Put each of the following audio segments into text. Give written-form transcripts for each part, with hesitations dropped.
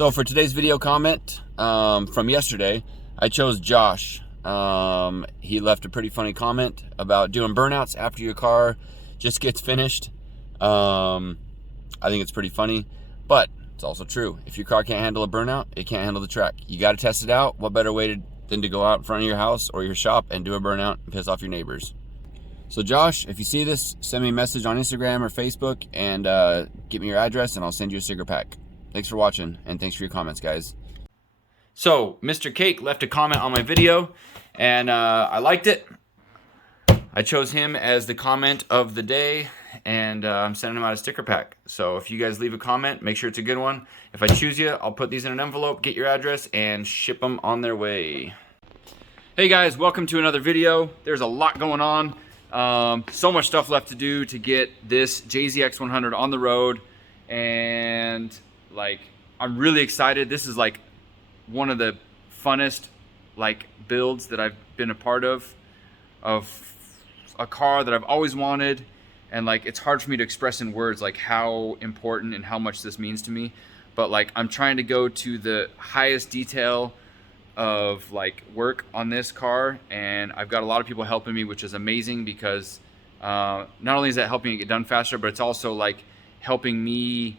So for today's video comment from yesterday, I chose Josh. He left a pretty funny comment about doing burnouts after your car just gets finished. I think it's pretty funny, but it's also true. If your car can't handle a burnout, it can't handle the track. You got to test it out. What better way than to go out in front of your house or your shop and do a burnout and piss off your neighbors? So Josh, if you see this, send me a message on Instagram or Facebook and give me your address and I'll send you a sticker pack. Thanks for watching, and thanks for your comments, guys. So, Mr. Cake left a comment on my video, and I liked it. I chose him as the comment of the day, and I'm sending him out a sticker pack. So if you guys leave a comment, make sure it's a good one. If I choose you, I'll put these in an envelope, get your address, and ship them on their way. Hey guys, welcome to another video. There's a lot going on. So much stuff left to do to get this JZX100 on the road, and like, I'm really excited. This is like one of the funnest like builds that I've been a part of a car that I've always wanted, and like it's hard for me to express in words like how important and how much this means to me. But like, I'm trying to go to the highest detail of like work on this car, and I've got a lot of people helping me, which is amazing, because not only is that helping it get done faster, but it's also like helping me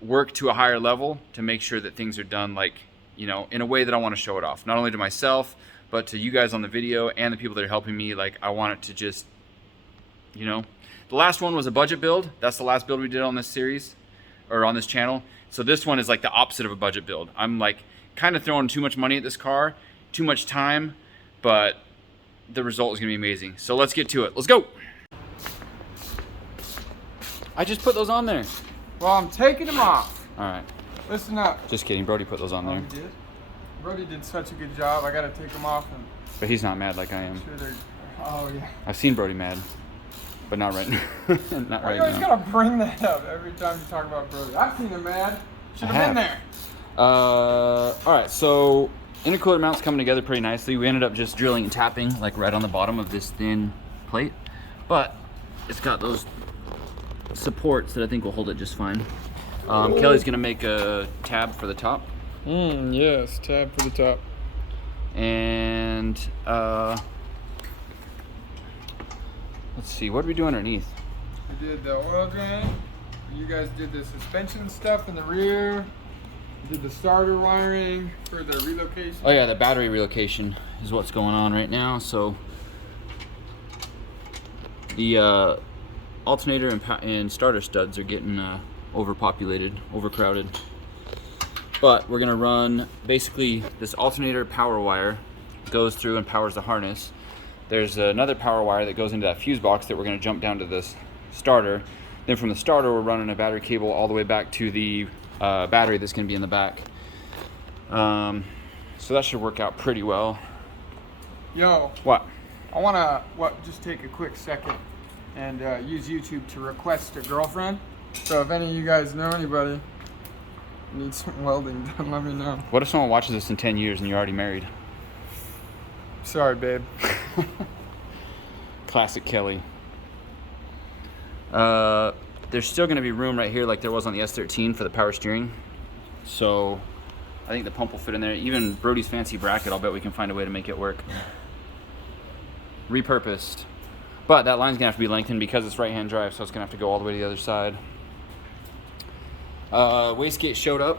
work to a higher level to make sure that things are done, like, you know, in a way that I want to show it off, not only to myself but to you guys on the video and the people that are helping me. Like, I want it to just, you know, the last one was a budget build. That's the last build we did on this series or on this channel. So this one is like the opposite of a budget build. I'm like kind of throwing too much money at this car, too much time, but the result is gonna be amazing. So let's get to it. Let's go. I just put those on there. Well, I'm taking them off. All right. Listen up. Just kidding. Brody put those on there. He did? Brody did such a good job. I gotta take them off. And But he's not mad like I am. sure they're. Oh yeah. I've seen Brody mad, but not right now. Not right You always now. gotta bring that up every time you talk about Brody. I've seen him mad. Should have been there. All right. So intercooler mounts coming together pretty nicely. We ended up just drilling and tapping like right on the bottom of this thin plate, but it's got those supports that I think will hold it just fine. Kelly's gonna make a tab for the top. Yes, tab for the top. And let's see, what did we do underneath? We did the oil drain. You guys did the suspension stuff in the rear. We did the starter wiring for the relocation. Oh yeah, the battery relocation is what's going on right now. So the alternator and starter studs are getting overpopulated, overcrowded. But we're gonna run basically this alternator power wire goes through and powers the harness. There's another power wire that goes into that fuse box that we're gonna jump down to this starter. Then from the starter, we're running a battery cable all the way back to the battery that's gonna be in the back. So that should work out pretty well. Yo. What? I wanna just take a quick second and use YouTube to request a girlfriend. So if any of you guys know anybody needs some welding done, let me know. What if someone watches this in 10 years and you're already married? Sorry, babe. Classic Kelly. There's still going to be room right here like there was on the S13 for the power steering. So I think the pump will fit in there. Even Brody's fancy bracket, I'll bet we can find a way to make it work. Repurposed. But that line's going to have to be lengthened because it's right-hand drive, so it's going to have to go all the way to the other side. Wastegate showed up.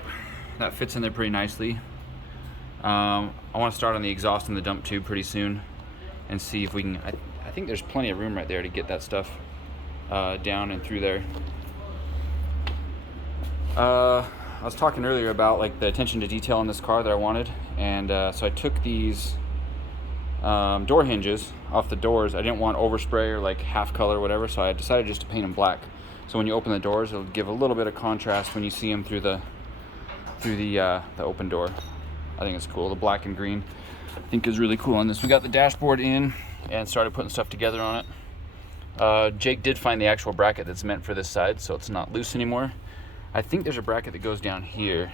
That fits in there pretty nicely. I want to start on the exhaust and the dump tube pretty soon and see if we can. I think there's plenty of room right there to get that stuff down and through there. I was talking earlier about like the attention to detail on this car that I wanted, and so I took these door hinges off the doors. I didn't want overspray or like half color or whatever, so I decided just to paint them black. So when you open the doors, it'll give a little bit of contrast when you see them through the open door. I think it's cool. The black and green I think is really cool on this. We got the dashboard in and started putting stuff together on it. Jake did find the actual bracket that's meant for this side, so it's not loose anymore. I think there's a bracket that goes down here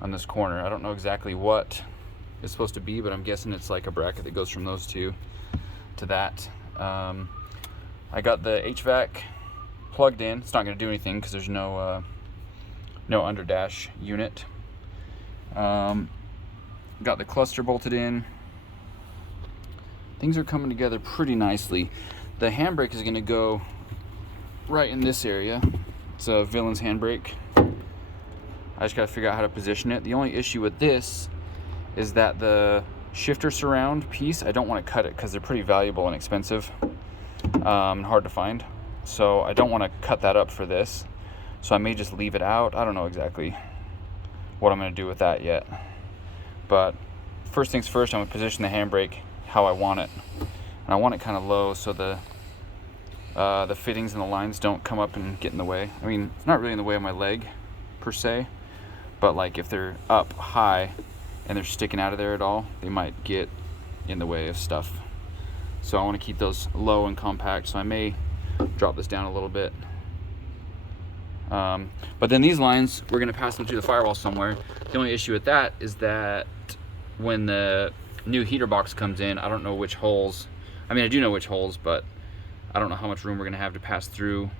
on this corner. I don't know exactly what it's supposed to be, but I'm guessing it's like a bracket that goes from those two to that. I got the HVAC plugged in. It's not going to do anything because there's no no underdash unit. Got the cluster bolted in. Things are coming together pretty nicely. The handbrake is going to go right in this area. It's a Villain's handbrake. I just got to figure out how to position it. The only issue with this is that the shifter surround piece, I don't want to cut it because they're pretty valuable and expensive and hard to find. So I don't want to cut that up for this. So I may just leave it out. I don't know exactly what I'm going to do with that yet. But first things first, I'm going to position the handbrake how I want it. And I want it kind of low so the fittings and the lines don't come up and get in the way. I mean, it's not really in the way of my leg per se, but like if they're up high and they're sticking out of there at all, they might get in the way of stuff. So I want to keep those low and compact, so I may drop this down a little bit. But then these lines, we're going to pass them through the firewall somewhere. The only issue with that is that when the new heater box comes in, I don't know which holes. I mean, I do know which holes, but I don't know how much room we're going to have to pass through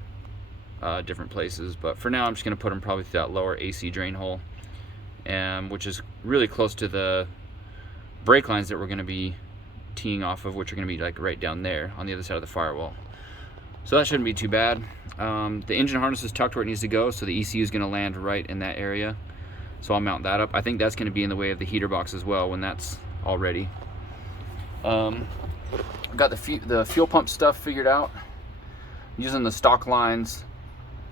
different places. But for now, I'm just going to put them probably through that lower AC drain hole, which is really close to the brake lines that we're going to be teeing off of, which are going to be like right down there on the other side of the firewall. So that shouldn't be too bad. The engine harness is tucked where it needs to go, so the ECU is going to land right in that area. So I'll mount that up. I think that's going to be in the way of the heater box as well when that's all ready. Got the fuel pump stuff figured out. Using the stock lines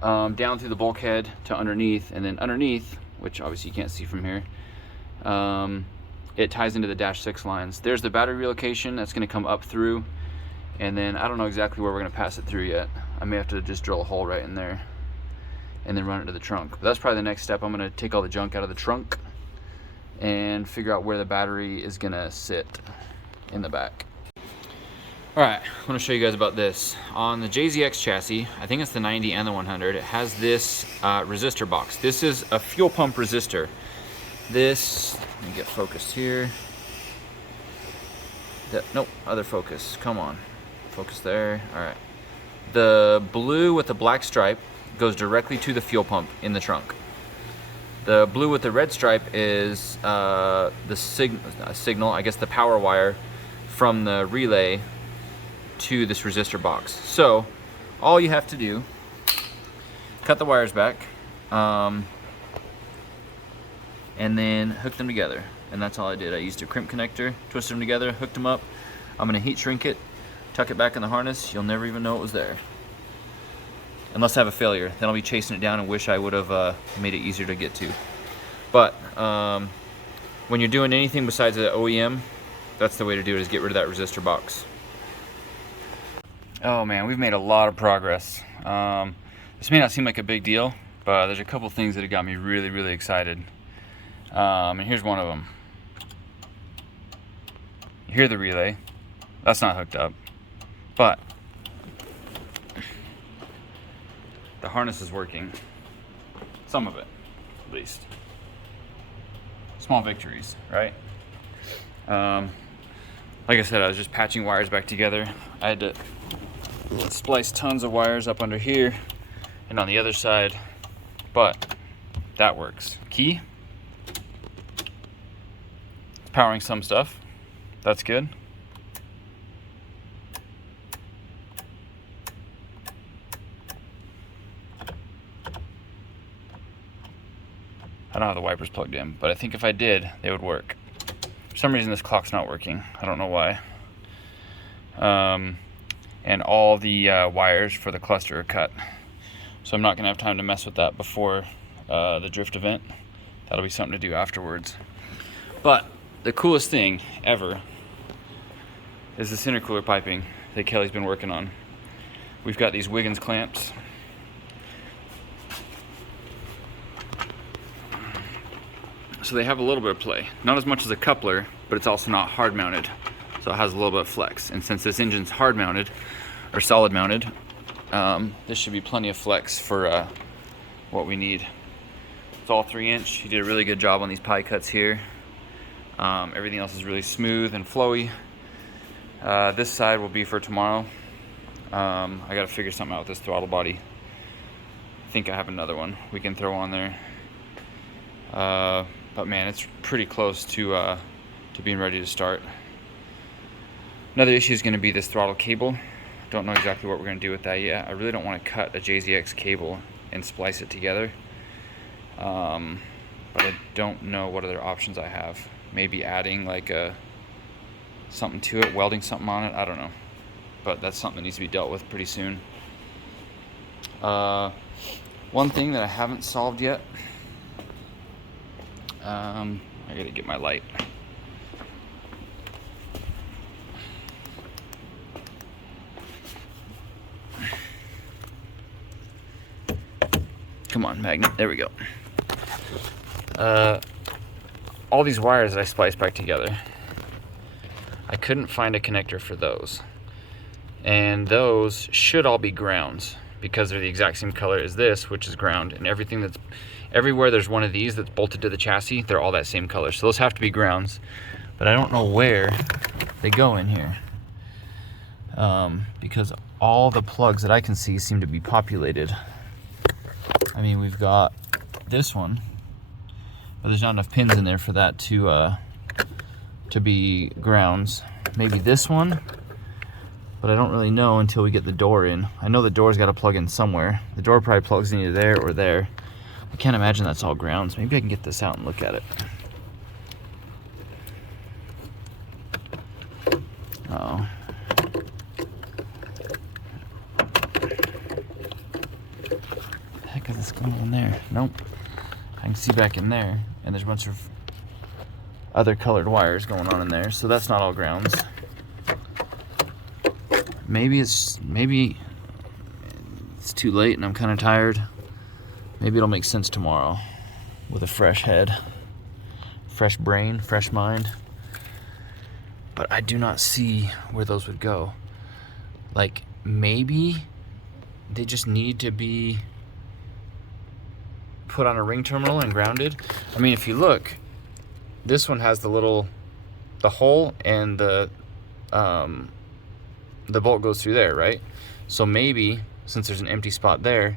down through the bulkhead to underneath, and then underneath, which obviously you can't see from here, it ties into the -6 lines. There's the battery relocation that's going to come up through, and then I don't know exactly where we're going to pass it through yet. I may have to just drill a hole right in there and then run it to the trunk. But that's probably the next step. I'm going to take all the junk out of the trunk and figure out where the battery is going to sit in the back. All right, I want to show you guys about this. On the JZX chassis, I think it's the 90 and the 100, it has this resistor box. This is a fuel pump resistor. This, let me get focused here. Nope, other focus, come on. Focus there, all right. The blue with the black stripe goes directly to the fuel pump in the trunk. The blue with the red stripe is the signal, I guess the power wire from the relay to this resistor box. So all you have to do, cut the wires back and then hook them together. And that's all I did. I used a crimp connector, twisted them together, hooked them up. I'm going to heat shrink it, tuck it back in the harness. You'll never even know it was there. Unless I have a failure. Then I'll be chasing it down and wish I would have made it easier to get to. But when you're doing anything besides the OEM, that's the way to do it, is get rid of that resistor box. Oh man, we've made a lot of progress. This may not seem like a big deal, but there's a couple things that have got me really, really excited. And here's one of them. You hear the relay. That's not hooked up, but the harness is working. Some of it, at least. Small victories, right? Like I said, I was just patching wires back together. I had to splice tons of wires up under here and on the other side, but that works. Key, it's powering some stuff. That's good. I don't have the wipers plugged in, but I think if I did, they would work. For some reason, this clock's not working. I don't know why. And all the wires for the cluster are cut. So I'm not gonna have time to mess with that before the drift event. That'll be something to do afterwards. But the coolest thing ever is this intercooler piping that Kelly's been working on. We've got these Wiggins clamps. So they have a little bit of play. Not as much as a coupler, but it's also not hard mounted. So it has a little bit of flex. And since this engine's hard mounted, or solid mounted, this should be plenty of flex for what we need. It's all 3-inch. He did a really good job on these pie cuts here. Everything else is really smooth and flowy. This side will be for tomorrow. I gotta figure something out with this throttle body. I think I have another one we can throw on there. But man, it's pretty close to being ready to start. Another issue is going to be this throttle cable. Don't know exactly what we're going to do with that yet. I really don't want to cut a JZX cable and splice it together. But I don't know what other options I have. Maybe adding like something to it, welding something on it, I don't know. But that's something that needs to be dealt with pretty soon. One thing that I haven't solved yet, I gotta get my light. Come on, magnet, there we go. All these wires that I spliced back together, I couldn't find a connector for those. And those should all be grounds because they're the exact same color as this, which is ground. And everywhere there's one of these that's bolted to the chassis, they're all that same color. So those have to be grounds, but I don't know where they go in here. Because all the plugs that I can see seem to be populated. I mean, we've got this one, but there's not enough pins in there for that to be grounds. Maybe this one, but I don't really know until we get the door in. I know the door's got to plug in somewhere. The door probably plugs in either there or there. I can't imagine that's all grounds. Maybe I can get this out and look at it. Oh. The heck is this going on there? Nope. I can see back in there, and there's a bunch of other colored wires going on in there, so that's not all grounds. Maybe it's too late and I'm kind of tired. Maybe it'll make sense tomorrow with a fresh head, fresh brain, fresh mind. But I do not see where those would go. Like, maybe they just need to be put on a ring terminal and grounded. I mean, if you look, this one has the hole, and the bolt goes through there, right? So maybe, since there's an empty spot there,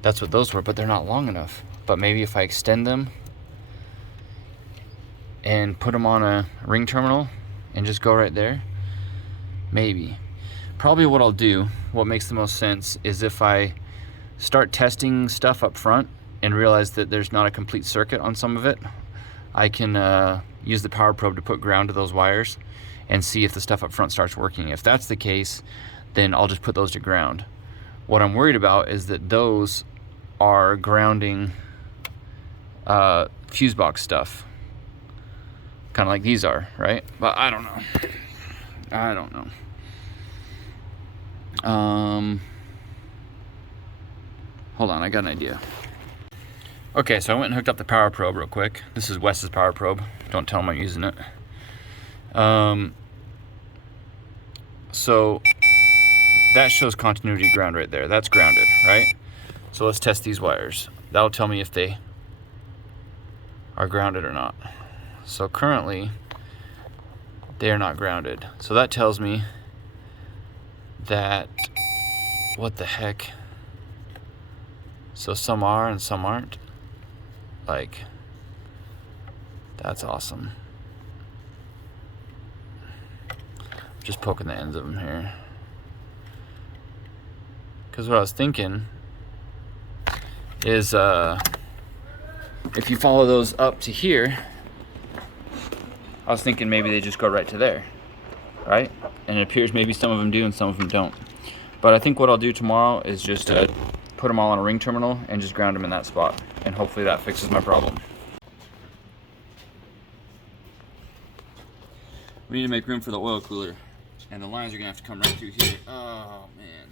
that's what those were, but they're not long enough. But maybe if I extend them and put them on a ring terminal and just go right there, maybe. Probably what I'll do, what makes the most sense, is if I start testing stuff up front and realize that there's not a complete circuit on some of it, I can use the power probe to put ground to those wires and see if the stuff up front starts working. If that's the case, then I'll just put those to ground. What I'm worried about is that those are grounding fuse box stuff, kind of like these are, right? But I don't know. Hold on, I got an idea. Okay, so I went and hooked up the power probe real quick. This is Wes's power probe. Don't tell him I'm using it. So that shows continuity ground right there. That's grounded, right? So let's test these wires. That'll tell me if they are grounded or not. So currently, they are not grounded. So that tells me that, what the heck? So some are and some aren't. Like, that's awesome. Just poking the ends of them here. Because what I was thinking is if you follow those up to here, I was thinking maybe they just go right to there, right? And it appears maybe some of them do and some of them don't. But I think what I'll do tomorrow is just put them all on a ring terminal and just ground them in that spot. And hopefully that fixes my problem. We need to make room for the oil cooler. And the lines are gonna have to come right through here. Oh man.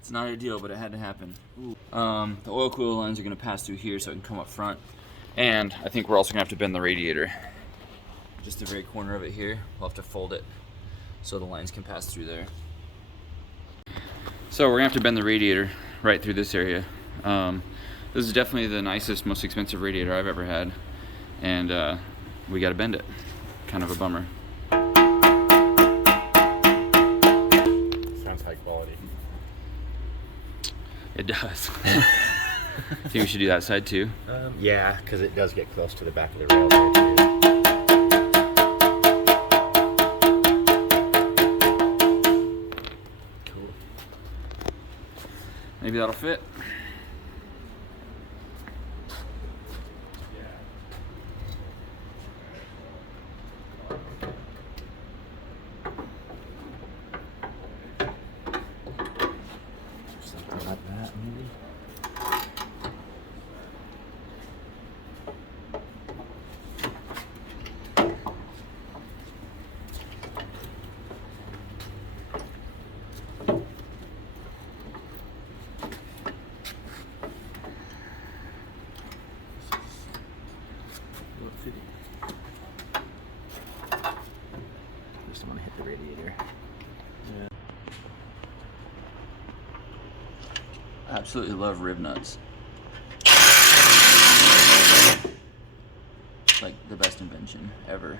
It's not ideal, but it had to happen. The oil cooler lines are gonna pass through here so it can come up front. And I think we're also gonna have to bend the radiator. Just the very corner of it here, we'll have to fold it so the lines can pass through there. So we're gonna have to bend the radiator right through this area. This is definitely the nicest, most expensive radiator I've ever had. And we got to bend it. Kind of a bummer. Sounds high quality. It does. Think we should do that side too? Yeah, because it does get close to the back of the rail there too. Cool. Maybe that'll fit. Something like that, maybe. Just want to hit the radiator. I absolutely love rib nuts. Like the best invention ever.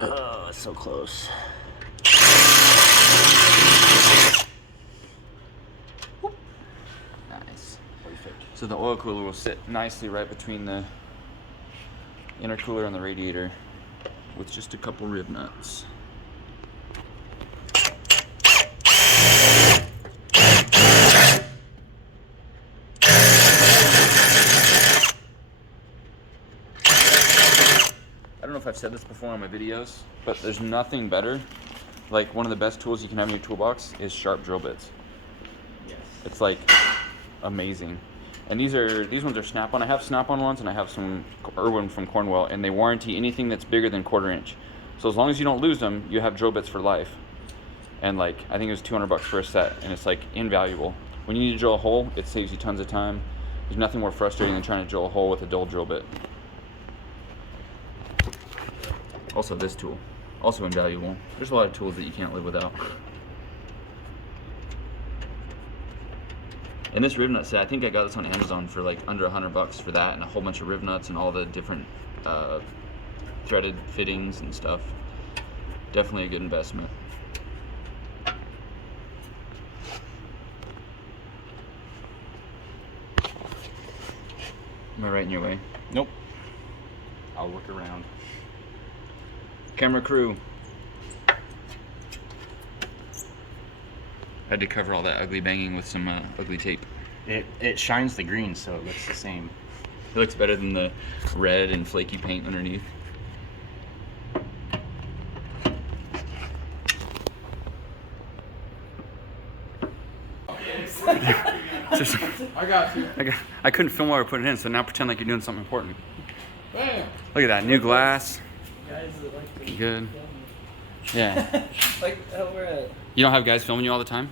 Oh, it's so close. Nice. So the oil cooler will sit nicely right between the intercooler and the radiator with just a couple rib nuts. I don't know if I've said this before on my videos, but there's nothing better. Like, one of the best tools you can have in your toolbox is sharp drill bits. Yes. It's like amazing. And these ones are snap-on. I have snap-on ones, and I have some Irwin from Cornwell, and they warranty anything that's bigger than 1/4 inch. So as long as you don't lose them, you have drill bits for life. And like, I think it was $200 for a set, and it's like invaluable. When you need to drill a hole, it saves you tons of time. There's nothing more frustrating than trying to drill a hole with a dull drill bit. Also, this tool, also invaluable. There's a lot of tools that you can't live without. And this rib nut set, I think I got this on Amazon for like under $100 for that, and a whole bunch of rib nuts and all the different threaded fittings and stuff. Definitely a good investment. Am I right in your way? Nope. I'll look around. Camera crew. I had to cover all that ugly banging with some ugly tape. It shines the green, so it looks the same. It looks better than the red and flaky paint underneath. I got you. I couldn't film while we were putting it in, so now pretend like you're doing something important. Bam. Look at that, new glass. Guys that like to Good. film Yeah. like how we're at You don't have guys filming you all the time?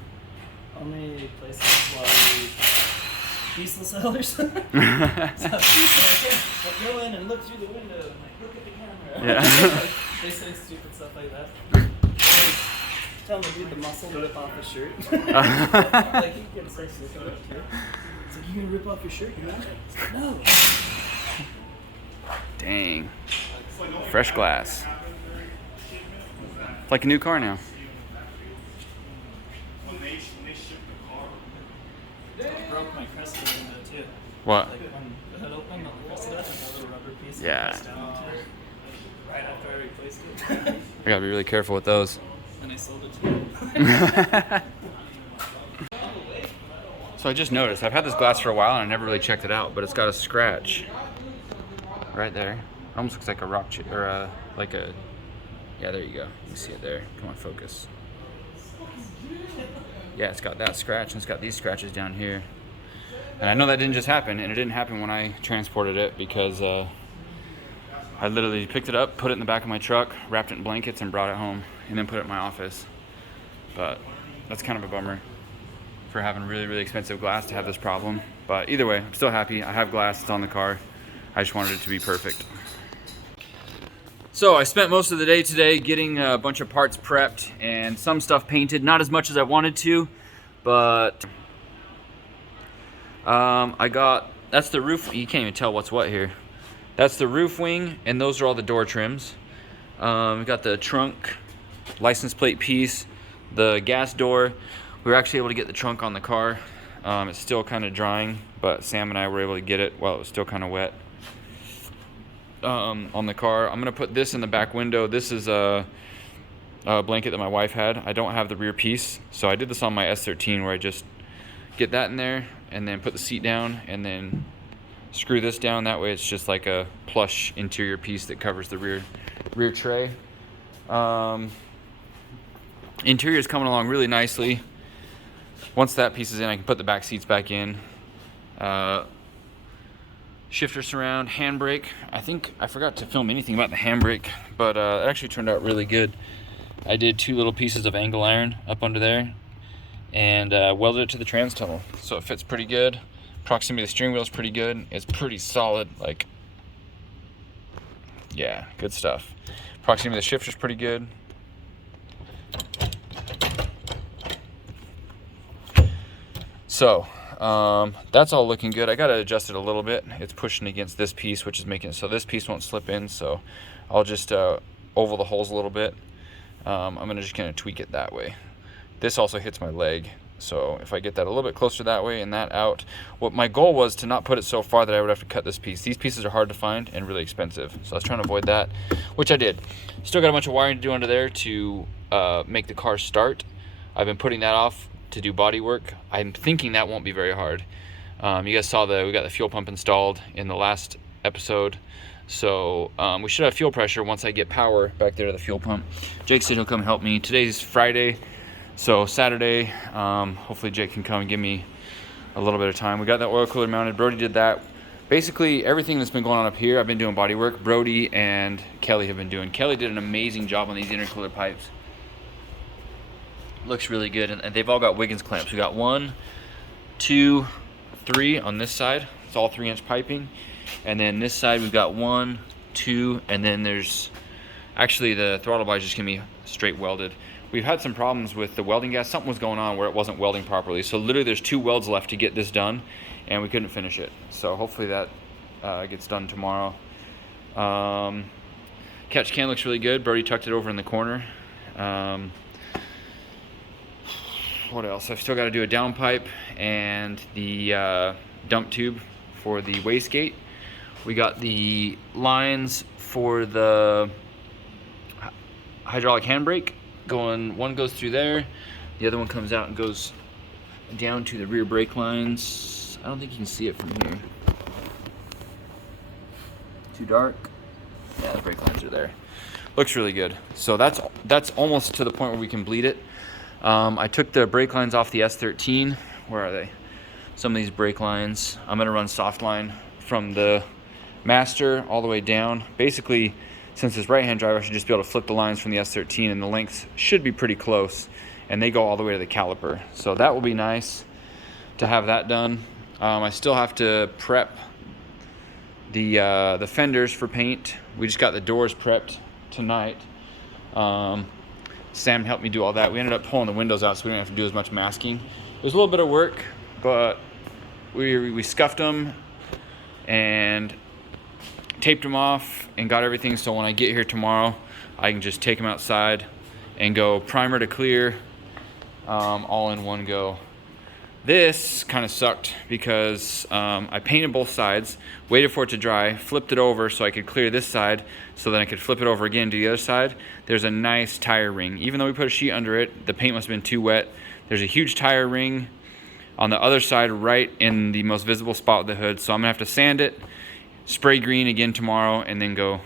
only places while we diesel sellers. So I'll go in and look through the window and like look at the camera. Yeah. They say stupid stuff like that. Tell the dude the muscle to rip off his shirt. Like he gets so stupid too. It's like, you gonna rip off your shirt? You want it? It's like, no. Dang. Fresh glass. It's like a new car now. Broke my Cresta window too. What? Like when the hood opened on the Cresta, that little rubber piece Yeah. pressed down into it right after I replaced it. I gotta be really careful with those. And I sold it to him. So I just noticed, I've had this glass for a while and I never really checked it out, but it's got a scratch right there. It almost looks like a rock chip, or like a, yeah, there you go. You can see it there. Come on, focus. Yeah, it's got that scratch and it's got these scratches down here. And I know that didn't just happen, and it didn't happen when I transported it, because I literally picked it up, put it in the back of my truck, wrapped it in blankets, and brought it home, and then put it in my office. But that's kind of a bummer for having really, really expensive glass to have this problem. But either way, I'm still happy. I have glass, it's on the car. I just wanted it to be perfect. So I spent most of the day today getting a bunch of parts prepped and some stuff painted. Not as much as I wanted to, but I that's the roof. You can't even tell what's what here. That's the roof wing, and those are all the door trims. We got the trunk, license plate piece, the gas door. We were actually able to get the trunk on the car. It's still kind of drying, but Sam and I were able to get it while it was still kind of wet on the car. I'm gonna put this in the back window. This is a blanket that my wife had. I don't have the rear piece, so I did this on my S13 where I just get that in there and then put the seat down and then screw this down. That way it's just like a plush interior piece that covers the rear tray. Interior is coming along really nicely. Once that piece is in, I can put the back seats back in. Shifter surround, handbrake. I think I forgot to film anything about the handbrake, but it actually turned out really good. I did 2 little pieces of angle iron up under there and welded it to the trans tunnel, so it fits pretty good. Proximity of the steering wheel is pretty good. It's pretty solid, like, yeah, good stuff. Proximity of the shifter is pretty good. So that's all looking good. I got to adjust it a little bit. It's pushing against this piece, which is making it so this piece won't slip in. So I'll just oval the holes a little bit. I'm just gonna tweak it that way. This also hits my leg, so if I get that a little bit closer that way and that out, what my goal was to not put it so far that I would have to cut this piece. These pieces are hard to find and really expensive, so I was trying to avoid that, which I did. Still got a bunch of wiring to do under there to make the car start. I've been putting that off to do body work. I'm thinking that won't be very hard. You guys saw we got the fuel pump installed in the last episode, so we should have fuel pressure once I get power back there to the fuel pump. Jake said he'll come help me. Today's Friday, so Saturday, hopefully Jake can come and give me a little bit of time. We got that oil cooler mounted. Brody did that. Basically everything that's been going on up here, I've been doing body work. Brody and Kelly have been doing. Kelly did an amazing job on these intercooler pipes. Looks really good, and they've all got Wiggins clamps. We got 1, 2, 3 on this side. It's all 3-inch piping, and then this side we've got 1, 2, and then there's actually the throttle bar is just gonna be straight welded. We've had some problems with the welding gas. Something was going on where it wasn't welding properly, so literally there's 2 welds left to get this done, and we couldn't finish it. So hopefully that gets done tomorrow. Catch can looks really good. Brody tucked it over in the corner. What else? I've still got to do a downpipe and the dump tube for the wastegate. We got the lines for the hydraulic handbrake going. One goes through there, the other one comes out and goes down to the rear brake lines. I don't think you can see it from here. Too dark? Yeah, the brake lines are there. Looks really good. So that's almost to the point where we can bleed it. I took the brake lines off the S13. Where are they? Some of these brake lines. I'm gonna run soft line from the master all the way down. Basically, since it's right-hand drive, I should just be able to flip the lines from the S13, and the lengths should be pretty close, and they go all the way to the caliper. So that will be nice to have that done. I still have to prep the fenders for paint. We just got the doors prepped tonight. Sam helped me do all that. We ended up pulling the windows out so we didn't have to do as much masking. It was a little bit of work, but we scuffed them and taped them off and got everything, so when I get here tomorrow I can just take them outside and go primer to clear, all in one go. This kind of sucked because I painted both sides, waited for it to dry, flipped it over so I could clear this side, so then I could flip it over again to the other side. There's a nice tire ring. Even though we put a sheet under it, the paint must have been too wet. There's a huge tire ring on the other side, right in the most visible spot of the hood. So I'm gonna have to sand it, spray green again tomorrow, and then go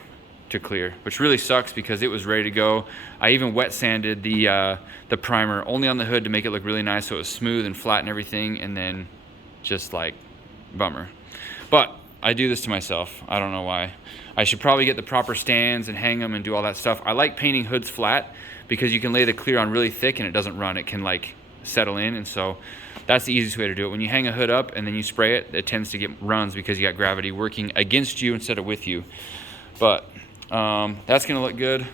to clear, which really sucks because it was ready to go. I even wet sanded the primer only on the hood to make it look really nice, so it was smooth and flat and everything, and then just like, bummer. But I do this to myself. I don't know why. I should probably get the proper stands and hang them and do all that stuff. I like painting hoods flat because you can lay the clear on really thick and it doesn't run. It can like settle in, and so that's the easiest way to do it. When you hang a hood up and then you spray it, it tends to get runs because you got gravity working against you instead of with you. But that's gonna look good.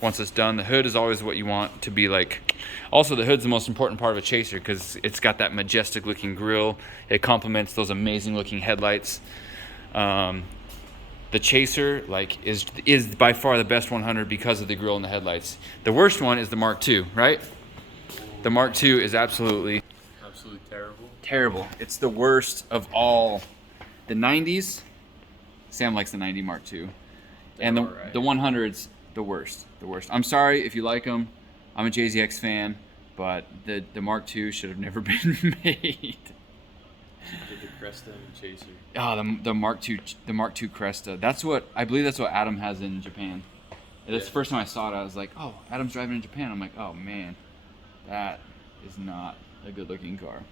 once it's done. The hood is always what you want to be like. Also, the hood's the most important part of a chaser because it's got that majestic looking grille. It complements those amazing looking headlights. The chaser like is by far the best 100 because of the grille and the headlights. The worst one is the Mark II, right? The Mark II is absolutely terrible. It's the worst of all. The 90s, Sam likes the 90 Mark II, and the 100s, the worst. I'm sorry if you like them. I'm a JZX fan, but the Mark II should have never been made. The Cresta and Chaser. Oh, the Mark II Cresta. I believe that's what Adam has in Japan. That's the first time I saw it. I was like, oh, Adam's driving in Japan. I'm like, oh man, that is not a good looking car.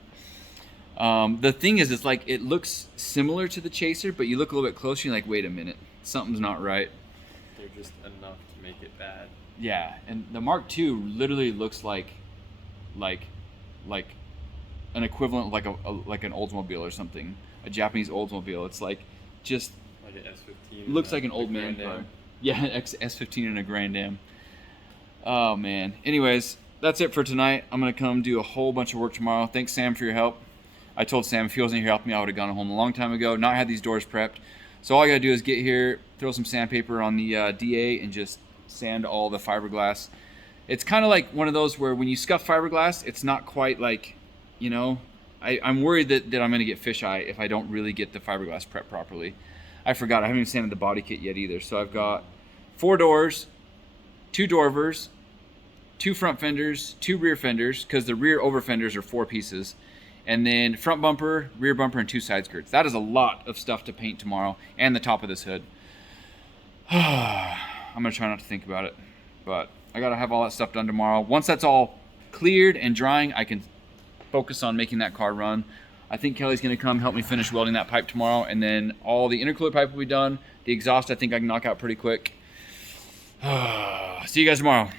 The thing is, it's like it looks similar to the Chaser, but you look a little bit closer, you're like, wait a minute, something's not right. They're just enough to make it bad. Yeah, and the Mark II literally looks like an equivalent, like an Oldsmobile or something, a Japanese Oldsmobile. It's like just like an S15. Looks like an old man car. Yeah, S15 and a Grand Am. Oh man. Anyways, that's it for tonight. I'm gonna come do a whole bunch of work tomorrow. Thanks, Sam, for your help. I told Sam if he wasn't here helping me, I would have gone home a long time ago, not had these doors prepped. So all I gotta do is get here, throw some sandpaper on the DA, and just sand all the fiberglass. It's kind of like one of those where when you scuff fiberglass, it's not quite like, you know, I'm worried that I'm gonna get fisheye if I don't really get the fiberglass prepped properly. I forgot, I haven't even sanded the body kit yet either. So I've got 4 doors, 2 doorvers, 2 front fenders, 2 rear fenders, because the rear over fenders are 4 pieces. And then front bumper, rear bumper, and 2 side skirts. That is a lot of stuff to paint tomorrow, and the top of this hood. I'm gonna try not to think about it, but I gotta have all that stuff done tomorrow. Once that's all cleared and drying, I can focus on making that car run. I think Kelly's gonna come help me finish welding that pipe tomorrow, and then all the intercooler pipe will be done. The exhaust I think I can knock out pretty quick. See you guys tomorrow.